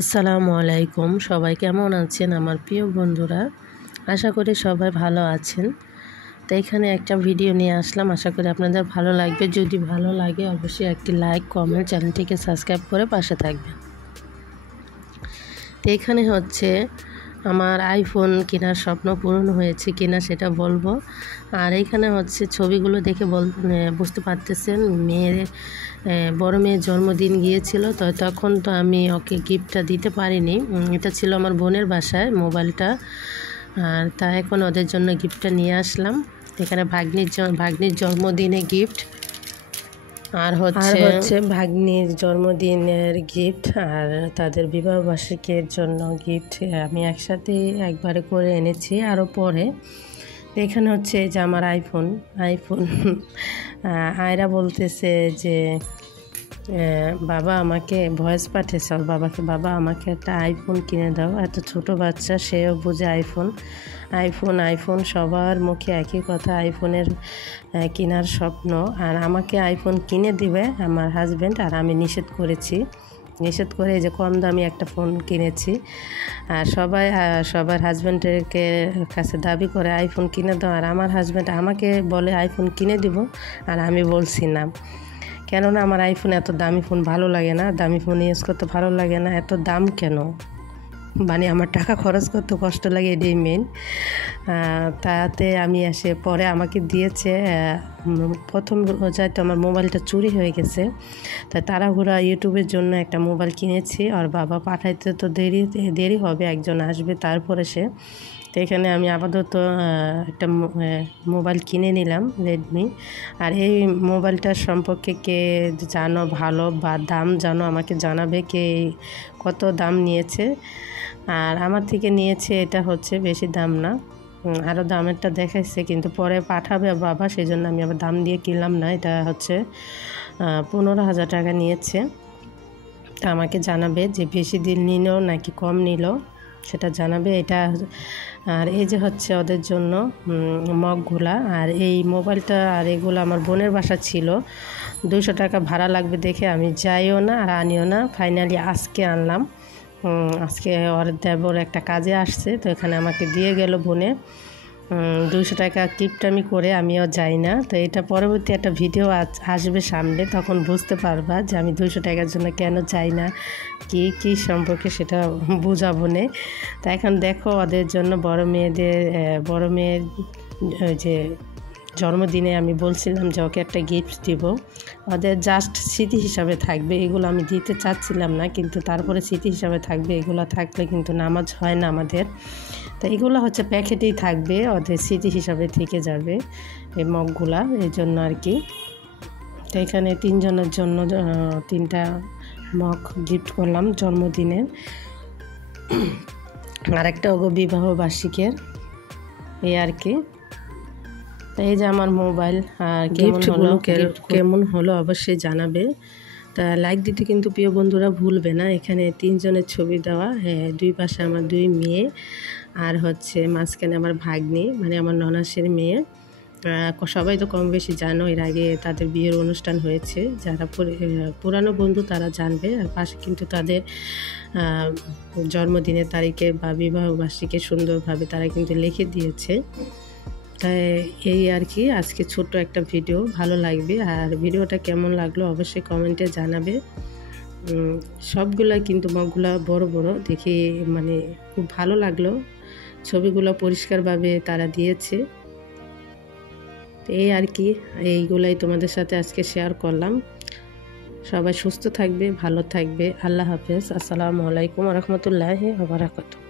আসসালামু আলাইকুম। সবাই কেমন আছেন আমার প্রিয় বন্ধুরা? আশা করি সবাই ভালো আছেন। তো এখানে একটা ভিডিও নিয়ে আসলাম, আশা করি আপনাদের ভালো লাগবে। যদি ভালো লাগে অবশ্যই একটি লাইক, কমেন্ট, চ্যানেলটিকে সাবস্ক্রাইব করে পাশে থাকবেন। তো এখানে হচ্ছে আমার আইফোন কেনার স্বপ্ন পূরণ হয়েছে কিনা সেটা বলবো। আর এখানে হচ্ছে ছবিগুলো দেখে বুঝতে পারতেছেন বড় মেয়ের জন্মদিন গিয়েছিল, তো তখন তো আমি ওকে গিফটটা দিতে পারিনি। এটা ছিল আমার বোনের বাসায় মোবাইলটা। আর তা এখন ওদের জন্য গিফটটা নিয়ে আসলাম। এখানে ভাগ্নির জন্মদিনে গিফট আর হচ্ছে ভাগ্নির জন্মদিনের গিফট আর তাদের বিবাহবার্ষিকীর জন্য গিফট আমি একসাথে একবারে করে এনেছি। আরও পরে এখানে হচ্ছে যে আমার আইফোন আয়রা বলতেছে যে বাবা আমাকে ভয়েস পাঠিয়েছে ওর বাবাকে, বাবা আমাকে একটা আইফোন কিনে দাও। এত ছোট বাচ্চা, সেও বুঝে আইফোন সবার মুখে একই কথা, আইফোনের কেনার স্বপ্ন। আর আমাকে আইফোন কিনে দিবে আমার হাজব্যান্ড, আর আমি নিষেধ করে যে কম দামি একটা ফোন কিনেছি। আর সবার হাজব্যান্ডের কাছে দাবি করে আইফোন কিনে দাও, আর আমার হাজব্যান্ড আমাকে বলে আইফোন কিনে দিব, আর আমি বলছি না। কেননা আমার আইফোন এত দামি ফোন ভালো লাগে না, দামি ফোন ইউজ করতে ভালো লাগে না। এত দাম কেন, মানে আমার টাকা খরচ করতে কষ্ট লাগে, এটাই মেন। তাতে আমি এসে পরে আমাকে দিয়েছে। প্রথম যাইতো আমার মোবাইলটা চুরি হয়ে গেছে, তাই তাড়াহুড়া ইউটিউবের জন্য একটা মোবাইল কিনেছি। আর বাবা পাঠাইতে তো দেরি হবে, একজন আসবে তারপরে সে। তো এখানে আমি আপাতত একটা মোবাইল কিনে নিলাম, রেডমি। আর এই মোবাইলটার সম্পর্কে কে জানো ভালো বা দাম জানো আমাকে জানাবে, কে কত দাম নিয়েছে। আর আমার থেকে নিয়েছে, এটা হচ্ছে বেশি দাম না, আরও দামেরটা দেখাইছে, কিন্তু পরে পাঠাবে বাবা, সেই জন্য আমি আবার দাম দিয়ে কিনলাম না। এটা হচ্ছে 15,000 টাকা নিয়েছে। তা আমাকে জানাবে যে বেশি দিন নিল নাকি কম নিল, সেটা জানাবে এটা। আর এই যে হচ্ছে ওদের জন্য মগগুলা, আর এই মোবাইলটা আর এগুলো আমার বোনের বাসা ছিল। 200 টাকা ভাড়া লাগবে দেখে আমি যাইও না আর আনিও না, ফাইনালি আজকে আনলাম। আজকে ওর দেবর একটা কাজে আসছে, তো এখানে আমাকে দিয়ে গেল বোনে 200 টাকা কিপটামি করে, আমিও যাই না। তো এটা পরবর্তী একটা ভিডিও আসবে সামনে, তখন বুঝতে পারবা যে আমি 200 টাকার জন্য কেন যাই না, কি সম্পর্কে সেটা বুঝাবো নে। তা এখন দেখো ওদের জন্য বড় মেয়ের যে জন্মদিনে আমি বলছিলাম যে ওকে একটা গিফট দিব, ওদের জাস্ট স্মৃতি হিসাবে থাকবে। এগুলো আমি দিতে চাচ্ছিলাম না, কিন্তু তারপরে স্মৃতি হিসাবে থাকবে। এগুলো থাকলে কিন্তু নামাজ হয় না আমাদের, তো এগুলো হচ্ছে প্যাকেটেই থাকবে, ওদের স্মৃতি হিসাবে থেকে যাবে এই মগগুলা, এই জন্য আর কি। তো এখানে 3 জনের জন্য 3টা মগ গিফট করলাম জন্মদিনের, আরেকটা ওগো বিবাহ বার্ষিকের, এই আর কি। তো এই যে আমার মোবাইল, আর কেমন হলো অবশ্যই জানাবে। তা লাইক দিতে কিন্তু প্রিয় বন্ধুরা ভুলবে না। এখানে 3 জনের ছবি দেওয়া, দুই পাশে আমার 2 মেয়ে, আর হচ্ছে মাঝখানে আমার ভাগ্নি, মানে আমার ননাসের মেয়ে। সবাই তো কম বেশি জানো, এর আগে তাদের বিয়ের অনুষ্ঠান হয়েছে। যারা পুরানো বন্ধু তারা জানবে। আর পাশে কিন্তু তাদের জন্মদিনের তারিখে বা বিবাহবার্ষিকী সুন্দরভাবে তারা কিন্তু লিখে দিয়েছে। তাই এই আর কি, আজকে ছোট্ট একটা ভিডিও, ভালো লাগবে। আর ভিডিওটা কেমন লাগলো অবশ্যই কমেন্টে জানাবে। সবগুলা কিন্তু মগগুলা বড় বড় দেখে, মানে খুব ভালো লাগলো। ছবিগুলো পরিষ্কারভাবে তারা দিয়েছে। এই আর কি, এইগুলাই তোমাদের সাথে আজকে শেয়ার করলাম। সবাই সুস্থ থাকবে, ভালো থাকবে। আল্লাহ হাফেজ। আসসালামু আলাইকুম ওয়া রাহমাতুল্লাহি ওয়া বারাকাতুহু।